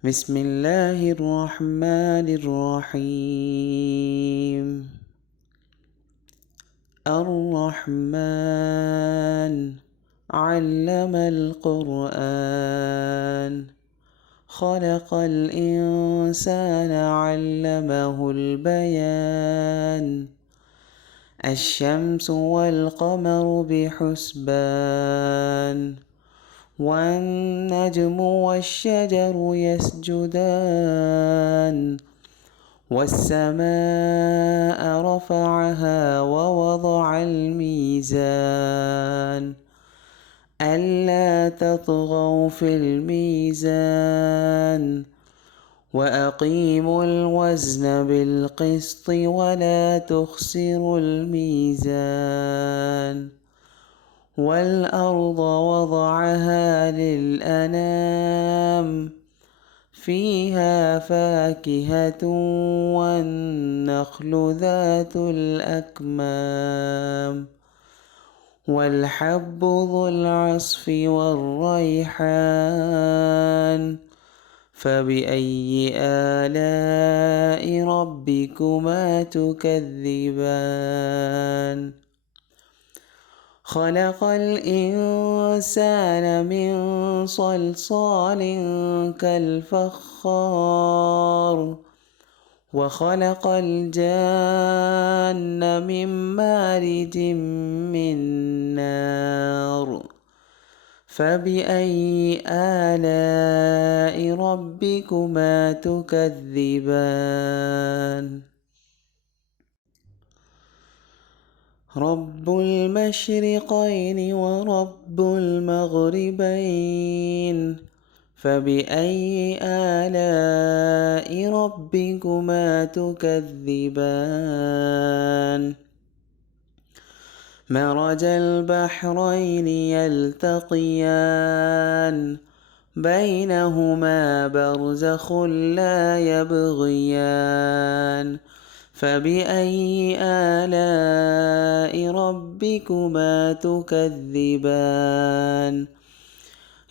بسم الله الرحمن الرحيم. الرحمن علم القرآن، خلق الإنسان علمه البيان. الشمس والقمر بحسبان، والنجم والشجر يسجدان. والسماء رفعها ووضع الميزان، ألا تطغوا في الميزان، وأقيموا الوزن بالقسط ولا تخسروا الميزان. والأرض وضعها للأنام، فيها فاكهة والنخل ذات الأكمام، والحب ذو العصف والريحان. فبأي آلاء ربكما تكذبان؟ خلق الإنسان من صلصال كالفخار، وخلق الجان من مارج من نار. فبأي آلاء ربكما تكذبان؟ رب المشرقين ورب المغربين، فبأي آلاء ربكما تكذبان؟ مرج البحرين يلتقيان، بينهما برزخ لا يبغيان. فبأي آلاء ربكما تكذبان؟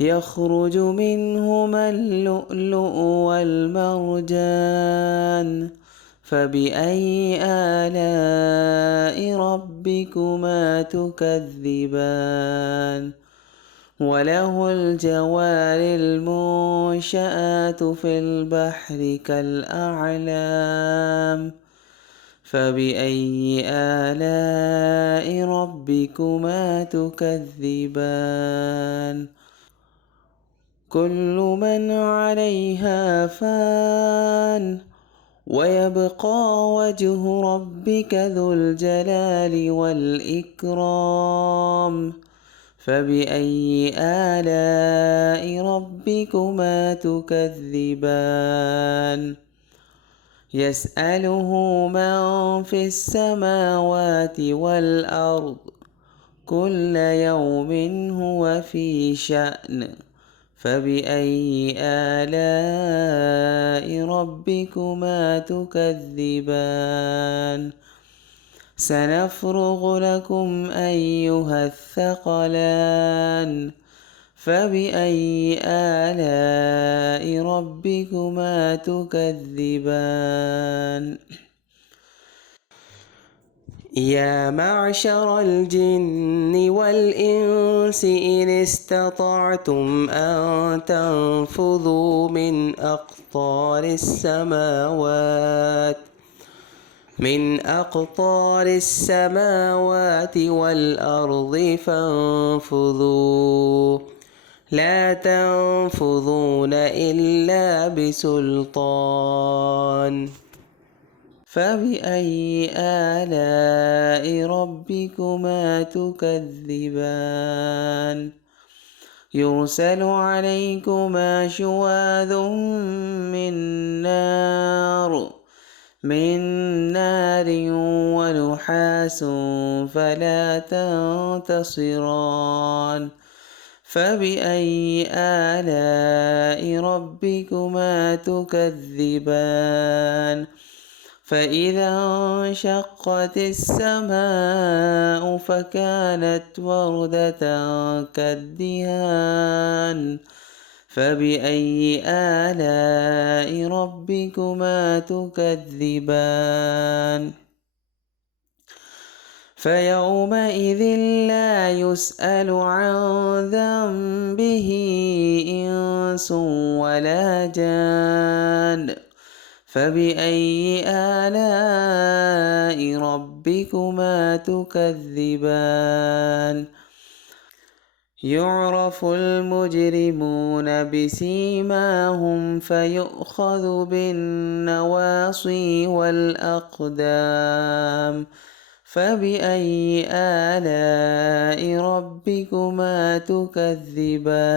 يخرج منهما اللؤلؤ والمرجان، فبأي آلاء ربكما تكذبان؟ وله الجوار المنشآت في البحر كالأعلام. فبأي آلاء ربكما تكذبان؟ كل من عليها فان، ويبقى وجه ربك ذو الجلال والإكرام. فبأي آلاء ربكما تكذبان؟ يسأله من في السماوات والأرض، كل يوم هو في شأن. فبأي آلاء ربكما تكذبان؟ سنفرغ لكم أيها الثقلان. فبأي آلاء ربكما تكذبان؟ يا معشر الجن والإنس إن استطعتم أن تنفذوا من أقطار السماوات والأرض فانفذوا، لا تنفذون إلا بسلطان. فبأي آلاء ربكما تكذبان؟ يرسل عليكما شواظ من نار ونحاس فلا تنتصران. فبأي آلاء ربكما تكذبان؟ فإذا انشقت السماء فكانت وردة كالدهان. فبأي آلاء ربكما تكذبان فيومئذ لا يسأل عن ذنبه إنس ولا جان فبأي آلاء ربكما تكذبان يعرف المجرمون بسيماهم فيؤخذ بالنواصي والأقدام فبأي آلاء ربكما تكذبان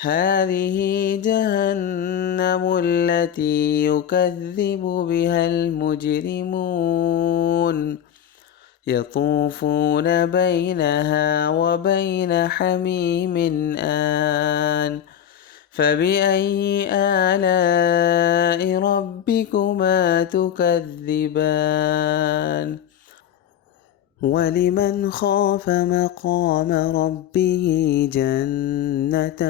هذه جهنم التي يكذب بها المجرمون يطوفون بينها وبين حميم آن فبأي آلاء ربكما تكذبان ولمن خاف مقام ربه جنتان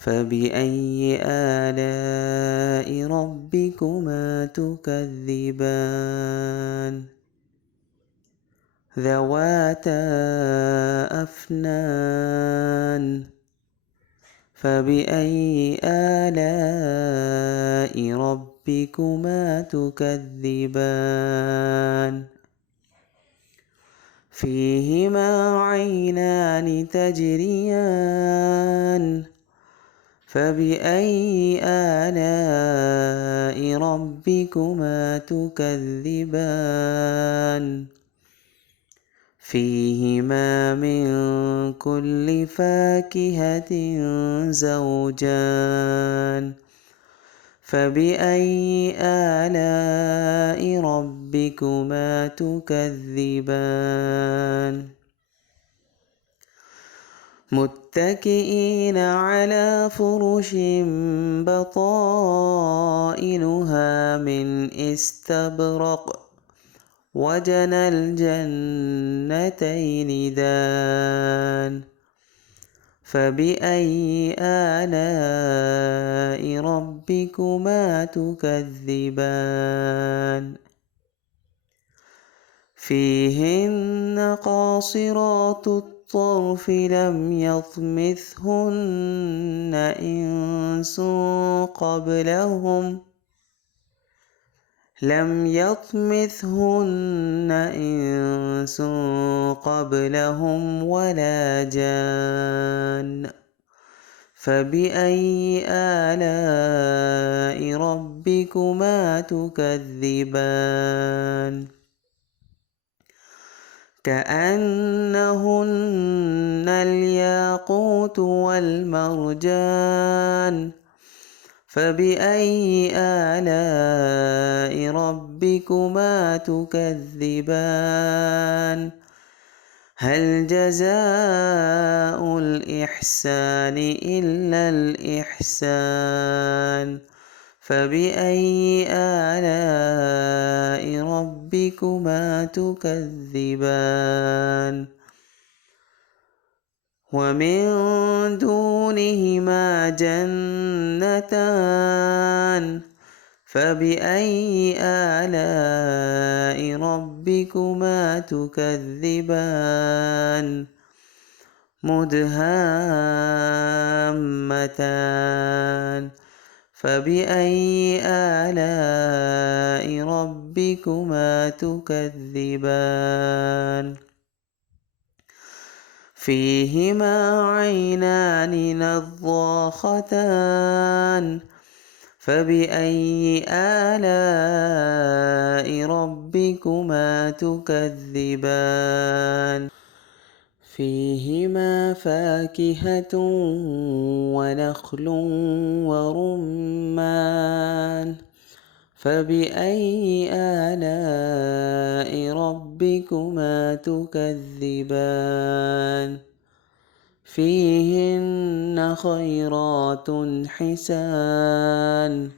فبأي آلاء ربكما تكذبان ذواتا أفنان فبأي آلاء ربكما تكذبان فيهما عينان تجريان فبأي آلاء ربكما تكذبان فيهما من كل فاكهة زوجان فبأي آلاء ربكما تكذبان متكئين على فرش بطائنها من استبرق وجنى الجنتين دان فبأي آلاء ربكما تكذبان فيهن قاصرات الطرف لم يطمثهن إنس قبلهم ولا جان فبأي آلاء ربكما تكذبان كأنهن الياقوت والمرجان فبأي آلاء ربكما تكذبان هل جزاء الإحسان إلا الإحسان فبأي آلاء ربكما تكذبان ومن دونهما جنتان فبأي آلاء ربكما تكذبان مدهامتان فبأي آلاء ربكما تكذبان فيهما عينان نضاختان فبأي آلاء ربكما تكذبان فيهما فاكهة ونخل ورمان فبأي آلاء ربكما تكذبان فيهن خيرات حسان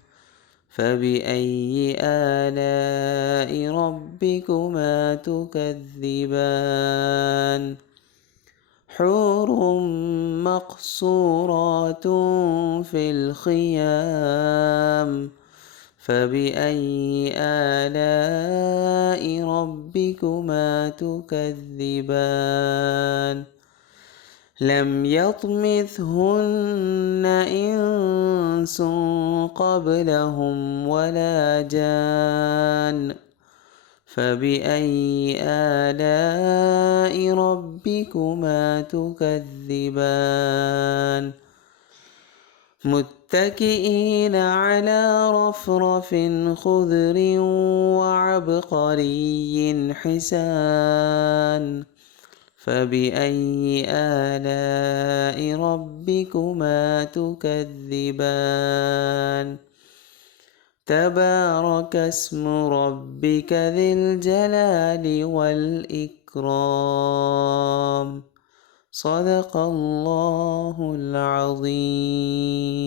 فبأي آلاء ربكما تكذبان حور مقصورات في الخيام فبأي آلاء ربكما تكذبان لم يطمثهن إنس قبلهم ولا جان فبأي آلاء ربكما تكذبان متكئين على رفرف خضر وعبقري حسان فبأي آلاء ربكما تكذبان تبارك اسم ربك ذي الجلال والإكرام صدق الله العظيم.